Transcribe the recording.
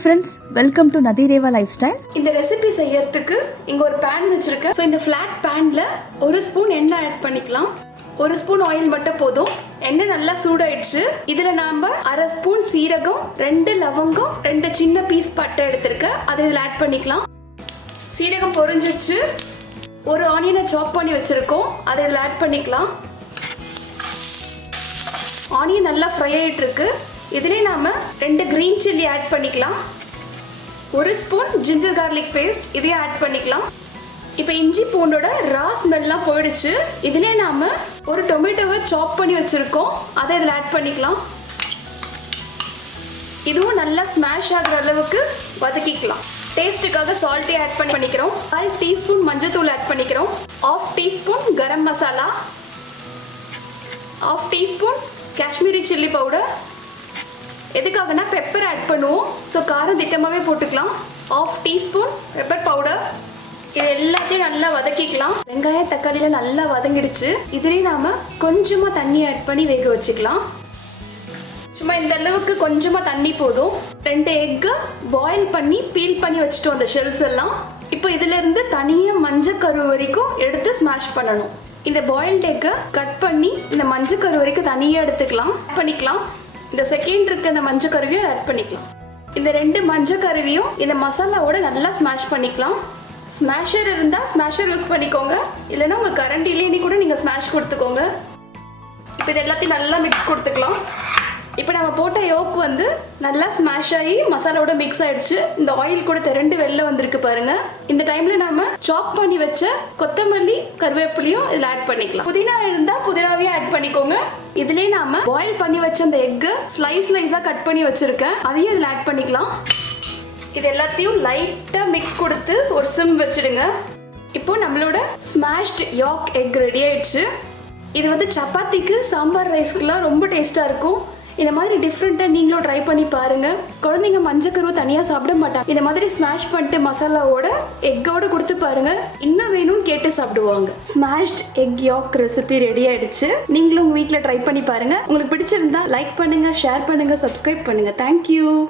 Friends welcome to நதிரேவா life style இந்த recipe செய்யறதுக்கு இங்க ஒரு பேன் வச்சிருக்கேன். ஸோ இந்த ஃபிளாட் பேன்ல ஒரு ஸ்பூன் எண்ணெய் ஆட் பண்ணிக்கலாம். ஒரு ஸ்பூன் ஆயில் மட்டும் போதும். எண்ணெய் நல்லா சூடாயிடுச்சு. இதுல நாம அரை ஸ்பூன் சீரகம் ரெண்டு லவங்கம் ரெண்டு சின்ன பீஸ் பட்டை எடுத்திருக்கேன். அதை இதில் ஆட் பண்ணிக்கலாம். சீரகம் பொரிஞ்சிடுச்சு. ஒரு ஆனியனை சாப் பண்ணி வச்சிருக்கோம். அதை இதில் ஆட் பண்ணிக்கலாம். ஆனியன் நல்லா ஃப்ரை ஆயிட்டு இருக்கு இதுலேயே நாம ரெண்டு கிரீன் சில்லி ஆட் பண்ணிக்கலாம். ஒரு ஸ்பூன் ஜிஞ்சர் கார்லிக் பேஸ்ட் இதையும் ஆட் பண்ணிக்கலாம். இப்போ இஞ்சி பூண்டோட ரா ஸ்மெல்லாம் போயிடுச்சு. இதுலேயே நாம ஒரு டொமேட்டோவை சாப் பண்ணி வச்சிருக்கோம். அதை இதில் ஆட் பண்ணிக்கலாம். இதுவும் நல்லா ஸ்மாஷ் ஆகிற அளவுக்கு வதக்கிக்கலாம். டேஸ்ட்டுக்காக சால்ட்டே ஆட் பண்ணி பண்ணிக்கிறோம். கால் டீஸ்பூன் மஞ்சத்தூள் ஆட் பண்ணிக்கிறோம். Half teaspoon garam masala half teaspoon Kashmiri chilli powder எதுக்காகனா பெப்பர் ஆட் பண்ணுவோம். ஸோ காரம் திட்டமாகவே போட்டுக்கலாம். ஆஃப் டீஸ்பூன் பெப்பர் பவுடர் இது எல்லாத்தையும் நல்லா வதக்கிக்கலாம். வெங்காயம் தக்காளியில் நல்லா வதங்கிடுச்சு. இதுலேயும் நாம் கொஞ்சமாக தண்ணி ஆட் பண்ணி வேக வச்சுக்கலாம். சும்மா இந்த அளவுக்கு கொஞ்சமாக தண்ணி போதும். ரெண்டு எக்கு பாயில் பண்ணி பீல் பண்ணி வச்சுட்டோம் அந்த ஷெல்ஸ் எல்லாம். இப்போ இதுலேருந்து தனியாக மஞ்சள் கரு வரைக்கும் எடுத்து ஸ்மாஷ் பண்ணணும். இந்த பாயில்ட் எக்கை கட் பண்ணி இந்த மஞ்சக்கரு வரைக்கும் தனியாக எடுத்துக்கலாம். பண்ணிக்கலாம். இந்த செகண்ட் இருக்க இந்த மஞ்சள் கருவியும் ஆட் பண்ணிக்கலாம். இந்த ரெண்டு மஞ்சள் கருவியும் இந்த மசாலாவோட நல்லா ஸ்மாஷ் பண்ணிக்கலாம். ஸ்மாஷர் இருந்தால் ஸ்மாஷர் யூஸ் பண்ணிக்கோங்க. இல்லைன்னா உங்கள் கரண்ட் இல்லைன்னு கூட நீங்கள் ஸ்மாஷ் கொடுத்துக்கோங்க. இப்போ இது எல்லாத்தையும் நல்லா மிக்ஸ் கொடுத்துக்கலாம். இப்போ நம்ம போட்ட யோக் வந்து நல்லா ஸ்மாஷ் ஆகி மசாலாவோட மிக்ஸ் ஆயிடுச்சு. இந்த ஆயில் கூட திரண்டு வெளில வந்திருக்கு பாருங்க. இந்த டைம்ல நாம சாப் பண்ணி வச்ச கொத்தமல்லி கருவேப்பிலையும் இதில் ஆட் பண்ணிக்கலாம். புதினா இருந்தா புதினாவே ஆட் பண்ணிக்கோங்க. இதுலயே நாம பாயில் பண்ணி வச்ச அந்த எக்கு ஸ்லைஸ் ஸ்லைஸா கட் பண்ணி வச்சிருக்கேன். அதையும் இதில் ஆட் பண்ணிக்கலாம். இது எல்லாத்தையும் லைட்டா மிக்ஸ் கொடுத்து ஒரு சிம் வச்சிடுங்க. இப்போ நம்மளோட ஸ்மாஷ்ட் யாக் எக் ரெடி ஆயிடுச்சு. இது வந்து சப்பாத்திக்கு சாம்பார் ரைஸ்க்குலாம் ரொம்ப டேஸ்ட்டாக இருக்கும். இந்த மாதிரி டிஃப்ரெண்ட்டாக நீங்களும் ட்ரை பண்ணி பாருங்கள் குழந்தைங்க மஞ்சக்கருவை தனியாக சாப்பிட மாட்டாங்க. இந்த மாதிரி ஸ்மாஷ் பண்ணிட்டு மசாலாவோட எக்கோட கொடுத்து பாருங்கள் இன்னும் வேணும்னு கேட்டு சாப்பிடுவாங்க. ஸ்மாஷ்ட் எக் யாக் ரெசிபி ரெடி ஆயிடுச்சு. நீங்களும் உங்கள் வீட்டில் ட்ரை பண்ணி பாருங்கள் உங்களுக்கு பிடிச்சிருந்தா லைக் பண்ணுங்கள் ஷேர் பண்ணுங்கள் சப்ஸ்கிரைப் பண்ணுங்கள் தேங்க்யூ